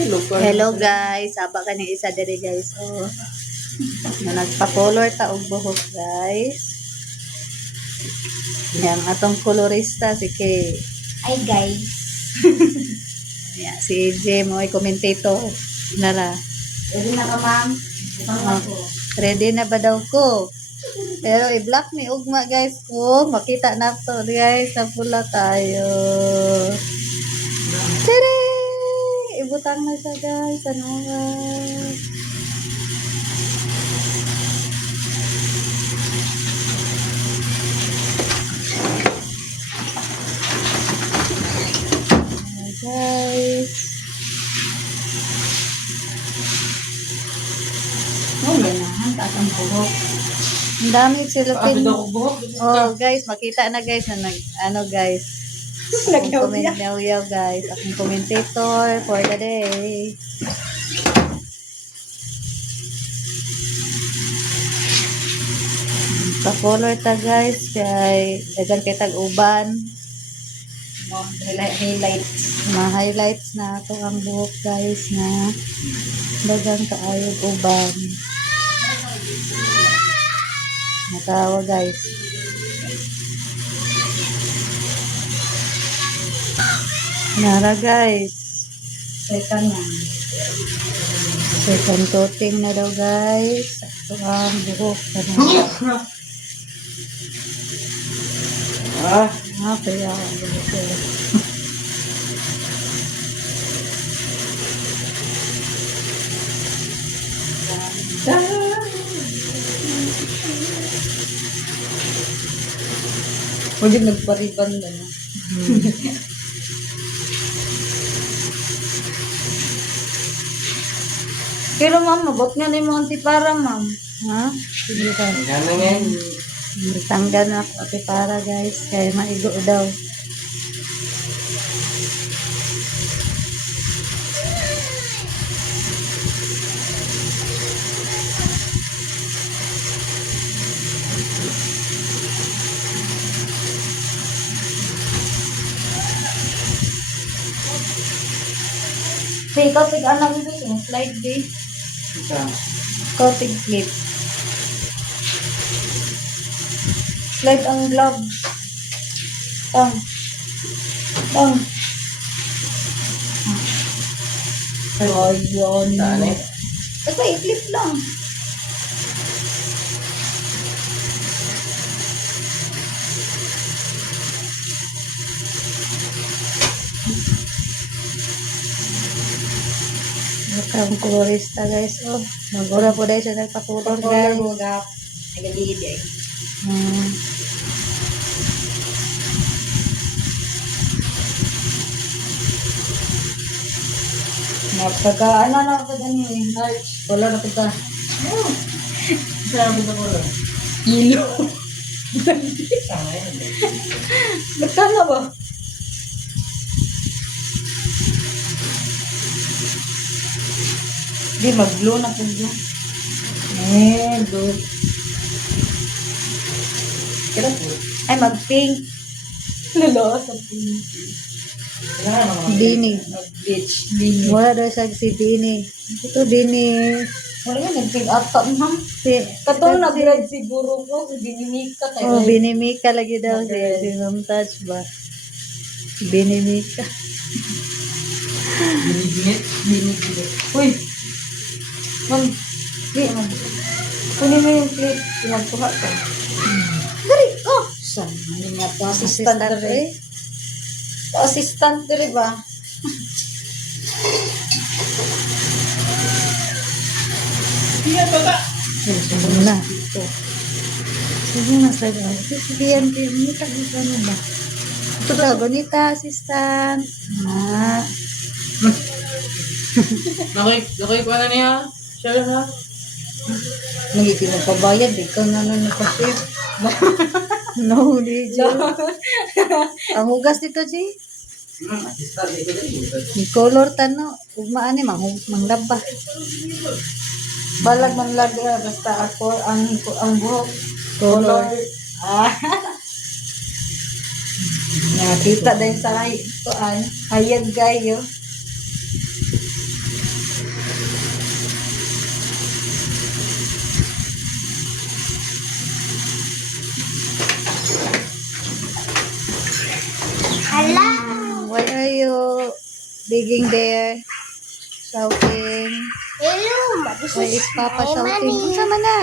Hello guys, aba ka ni isa diri guys. Oh, na nagpa-color ta og buhok guys. Yang atong kolorista si Kay. Ay guys. Yeah, si AJ mo ay commentator. Nara. Ready na ka ma'am? Ready na ba daw ko? Pero i-block ni ugma guys ko. Makita na to guys, na pula tayo. Tere! Ibutang na siya guys. Ano guys? Guys. Oh, ganahan ka ang buhok. Ang dami silupin. buhok. Oh, guys, makita na guys na ano guys. Akong comment yaw guys. Akong commentator for the day. Pa-color ta guys kay dagan kay tag-uban. Highlights. Ma-highlights na ato ang buhok guys na dagan kaayog uban. Natawa guys. Nara guys. Second na. Second coating na daw guys. Ito ang buhok. Kaya ang buhok. Pwede nagpariban na no? Pero ma'am, mabot nga na yung mga antipara ma'am. Ha? Sige ka. Gano'n yan. Tanggal na ako ate para guys. Kaya maigo daw. So, ikaw tig-anak mo yung slide day. Ikaw tig-clip. Slide ang glove. Tang. Tang. Ayun. Saan eh? Ito, i-clip lang. Ito ang kolorista guys. Oh, magura po dahil siya nagpa-color guys. gap. Nagaliid eh. Hmm. Ano na ako dyan yun eh. Wala na kita. Saan mo ko? Ilo. Magkano ba? Di, mag-blue na po dyan. Blue. Kira po. Ay, mag-pink. Lalo sa pink. Kailangan naman. Dini. Mag-beach. Bini. Wala daw siya si Dini. Ito Dini. Wala nga, nag-pink ata, ma'am. Katong nag-grade siguro ko. Si Dinimika. Oh, Binimika lagi daw si Ma'am Touch ba? Binimika. Binibinit. Dinimika. Uy! Ma'am, di, kunin mo yung clip. Pinagkuha ko. Dari! Oh! Saan? Ano nga ito? Assistant Assistant rin. Assistant rin ba? Iya, baba. Sige na. Sige na, sige. Sabihan ko yung bonita. Ano ba? Ito daw, bonita, assistant. Ah. Nakoy ko na niya. Sure ha? Nagiti mo pabayad. Ikaw na lang nakasave. Nahuli dyan. Ang hugas dito, G. Assistant ito din. Yung color tano. Ugmaan ni, manglaba. Balag man laga. Basta ako ang buhok. Color. Ah. Nakita dahil sa kuan. Hayag kayo. Digging there. Shouting. Hello, this Why is Papa my shouting? money. Unsa man na?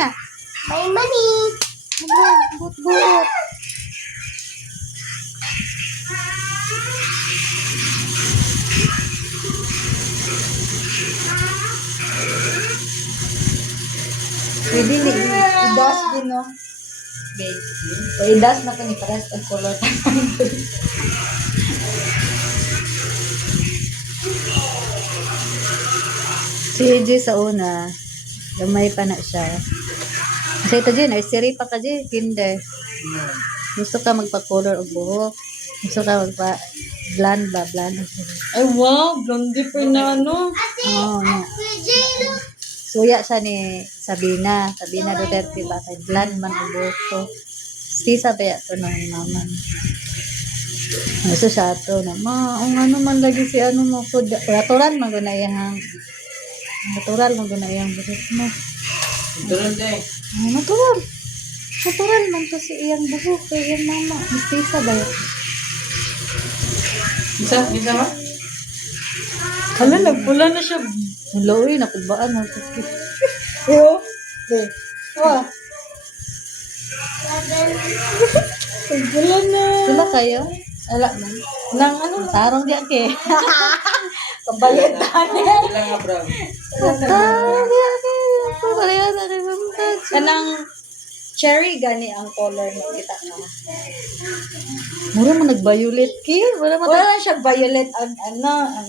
My money. Hala, buot-buot. Pwede ni i-dust din, no? Babe. O i-dust na ko ni pares ang color. Si AJ sa una, gamay pa na siya. Kasi ito dyan, ay siri pa ka dyan, kinder. Gusto ka magpa-color o buhok. Gusto ka magpa-blonde ba? Blonde. Ay, wow. Blondie pa na, no? Oo, nga. Suya siya ni Sabina. Sabina Duterte ba? Kay blonde man ang buhok ko. Sisa ba yato ng mama. Gusto siya ito na, ang ano man lagi si ano mo ko. Natural man ko na iyang. Natural man ko na iyang buhok mo. Tuloy din. Natural. Natural man to si iyang buhok. Kay iyang mama. Sisa ba yan? Isa ba? Hala, nagpula na siya. Hello, napudbaan mo. Yo. Babe. Oh. Nagpula na. Sila kayo? Ala, man. Nang ano? Tarong di ake. Kabayan Ilang nga, bro? Tarong di ake. Pabalayan na rin. Kanang cherry gani ang color mo kita na. Mura mo nag-violet ki. Wala mo Wala lang siya violet ang ano, ang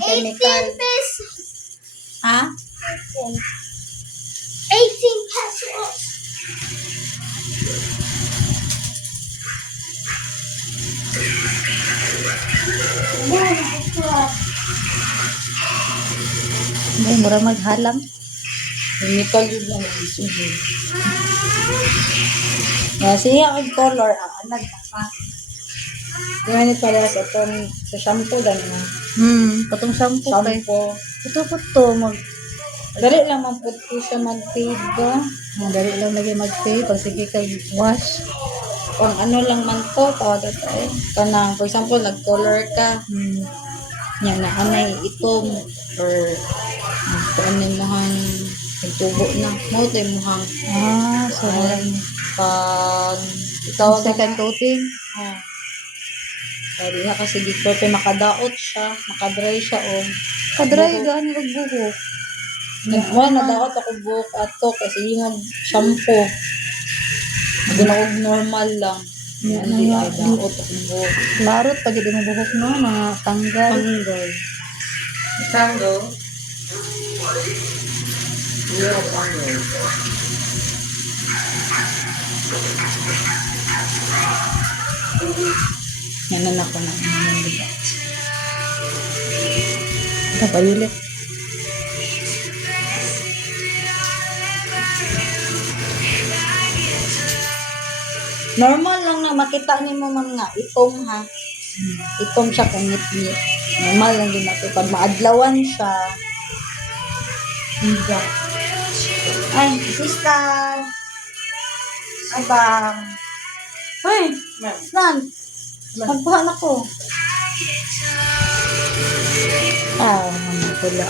chemical. Ha? 18 pesos. Ay, mura maghalam. Chemical yun lang ang isuhin. Siya ang color, anak ka. Ganyan pala sa itong sa shampoo gano'n. Patong shampoo kay. Shampoo. Puto-puto mag Dali lang man po siya mag-fade ba? dali lang lagi mag-pay pag sige kag wash. Kung ano lang man to, tawag ito eh. Kanang, for example, nag-color ka. Yan na, anay itom. Or, kung ano mo hang nagtubo na. Mo, tayo mo hang So pag ikaw second coating. Sabi nga kasi dito, kaya makadaot siya, makadry siya o. Kadry gani og buhok. Nadaot ako buhok ato kasi yung shampoo. Ginawag normal lang. Yan Hindi nga. ay daot ako buhok. Larot pag di mo buhok no, mga tanggal. Panggal. Tango. Yeah, tango. Yan na ako na. Ito violet. Normal lang na makita ni mo man nga itong ha. Itong siya kung ngit-ngit. Normal lang din natin. Pag maadlawan siya, hindi. Ay, sister! Abang! Hoy! Nan! Magbuhan ako. Ano pula.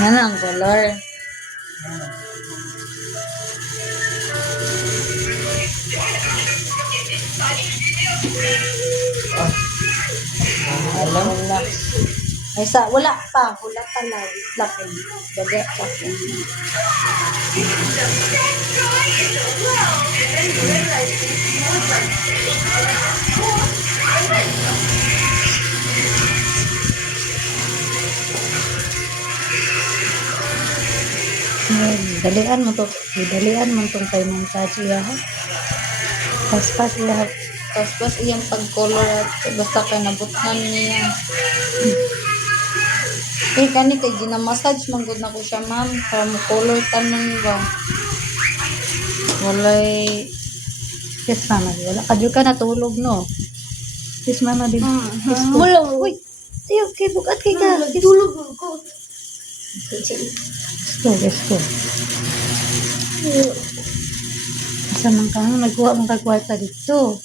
Yan ang color. Alam na. Ay sa, wala pa lang. Lapin. Baga pa po. Dalian mo to. Dalian mo tong kay montage iya ha. Pas iya. Tapos iyang pag-color at basta ka nabutnan niya. Eh, kani kay ginamassage manggod na ko siya, ma'am. Para mo color tanan ba? Walay. Yes, mama. Wala ka ka natulog no. Yes, mama din. Yes, ko. Wala. Uy. Tiyo, kay bukat kay ka. Tulog ko. Yes, ko. Asa man ka nagkuha mong kagwarta dito.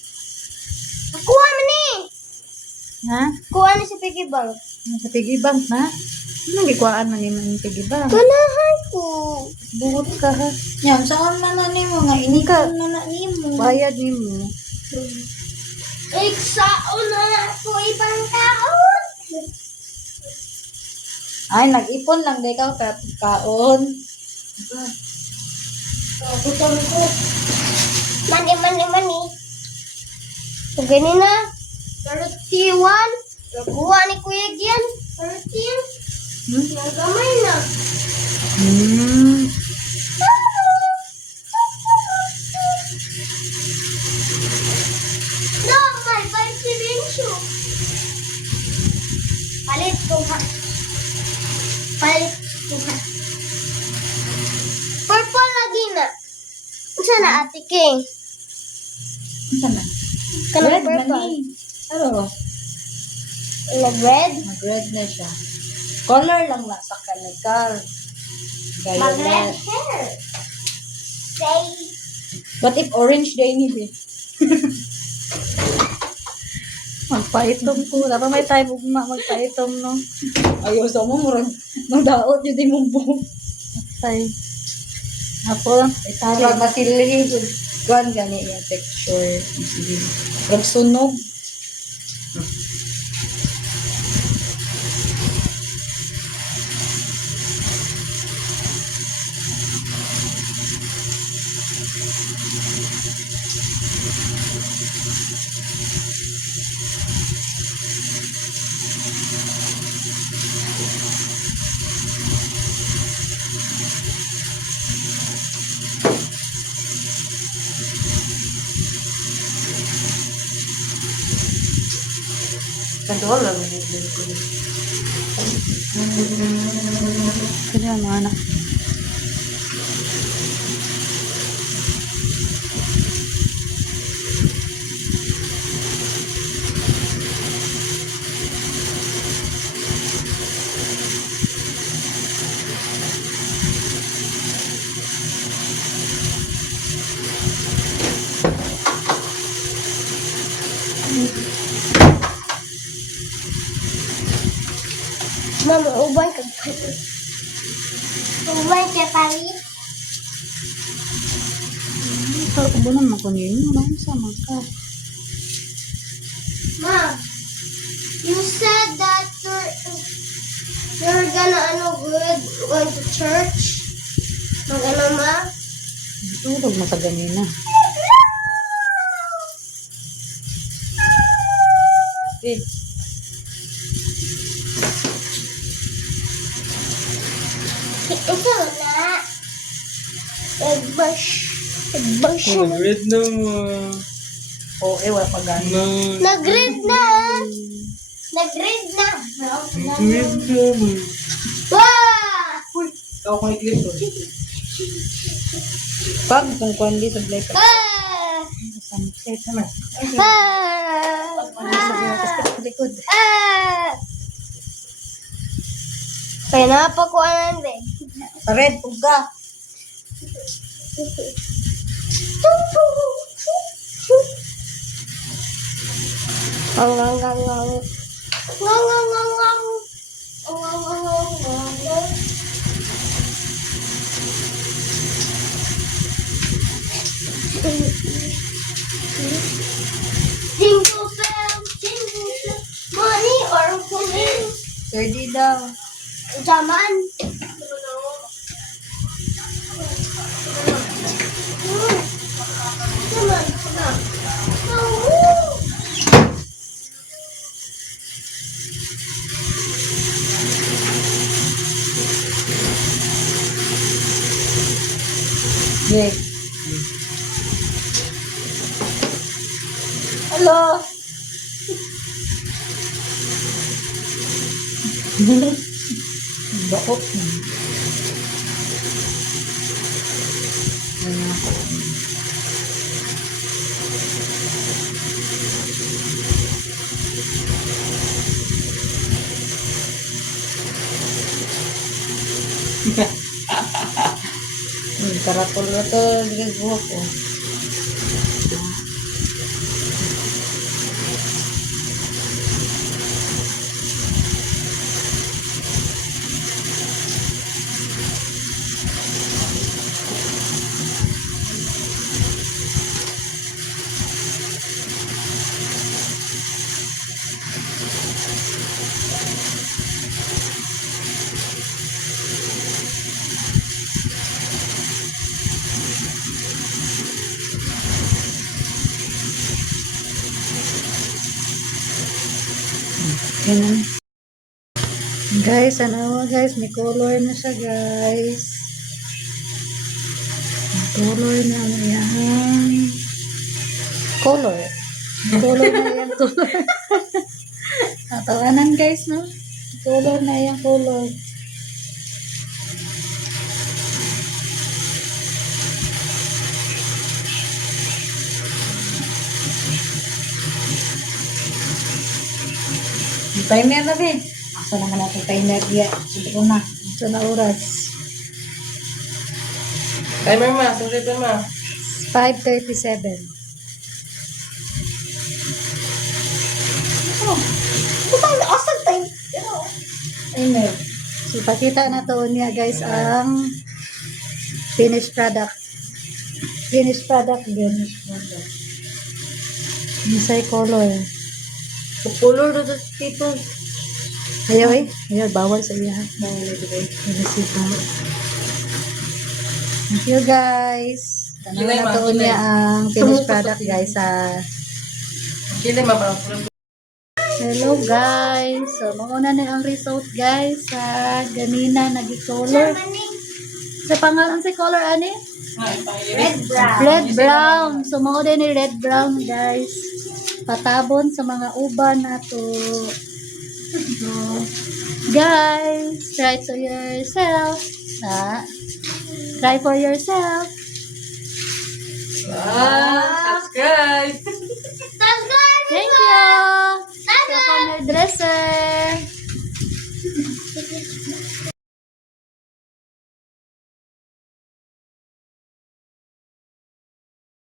Nakuha mo ni. Ha? Kuha na si Piggy Bank. Sa piggy bank na? Anong gikuhaan man naman yung piggy bank? Ganahan ko. Buhot ka ha. Yan, saan man na nimo nga inikan na na nimo. Bayad ni mo. Iksaon na ako ibang taon. Ay, nag-ipon lang day ka para pagkaon. Gutom ko. Mani, mani, mani. So, ganun na. 31. Nakuha ni Kuya Gian. 13. Nagamay na. Hmm. No, may 5 bencho. Palit ko ha. Palit ko ha. Purple lagi na. Isa na ate King. Saan na? Kanang Red man purple. ni. Ano? Nag-red. Mag-red na siya. Color lang na sa chemical. Mag-red Violet. hair. Say. What if orange day ni be? Magpaitom ko. Dapat may time ugma magpaitom no. Ayaw sa mo, murag magdaot yun din mong buhok. Tay. Ako, Para masilili yun. Kuhan gani yung texture. Sige. Murag sunog. Kandola lang yung ko. kanya mga anak. Mama, ubay ka palit. Ubay ka palit. Ito, kubunan mo ko ninyo. Ano sa ka? Ma, you said that you're gonna going to church. Mag-ano, ma? Tulog mo sa ganina. Eh, Ito na. Egbash. Egbash. Red na mo. oo, wala pa gani. Nag-read na. Nag-read na. Red na mo. Wow! Ikaw kong i-clip to. Pag kung kuhan di sa black. Ah! Sunset naman. Ah! Sa likod. Ah! Kaya napakuha rin. Sa red, puga. Ang ang ang ang. Ang ang ang ang. Ang ang ang ang ang. Jingle bells, jingle bells, money or pudding. 30 daw. Zaman. Zaman. Oh. Yes. Hello. Bakot. Karatol-ratol, bigas buhok ko. Ganun. Guys, ano guys, may color na siya guys. May color na yan. Color. Color na yan, color. Tatawanan guys, no? Color na yan, color. Yung timer na, be. Asa naman natin timer diya. Siguro na. Ito na oras. Timer ma, sorry pa ma. 5:37. Asa time? Timer. So, pakita na to niya guys ang finished product. Finished product din. Insay color. Color na to, people. Ayaw eh. Ayaw, bawal sa iya. Thank you guys. Tanaw Kilay, na to ma'am, niya ang finished product guys sa Kili ma, parang kulang. hello guys. So, mauna na ang result guys sa ganina nag-color. Sa pangalan sa color ani? Red brown. Red brown. So, mauna ni red brown guys. Patabon sa mga uban na to. So, guys, try to yourself. Try for yourself. Subscribe! Thank you. Sa corner dresser.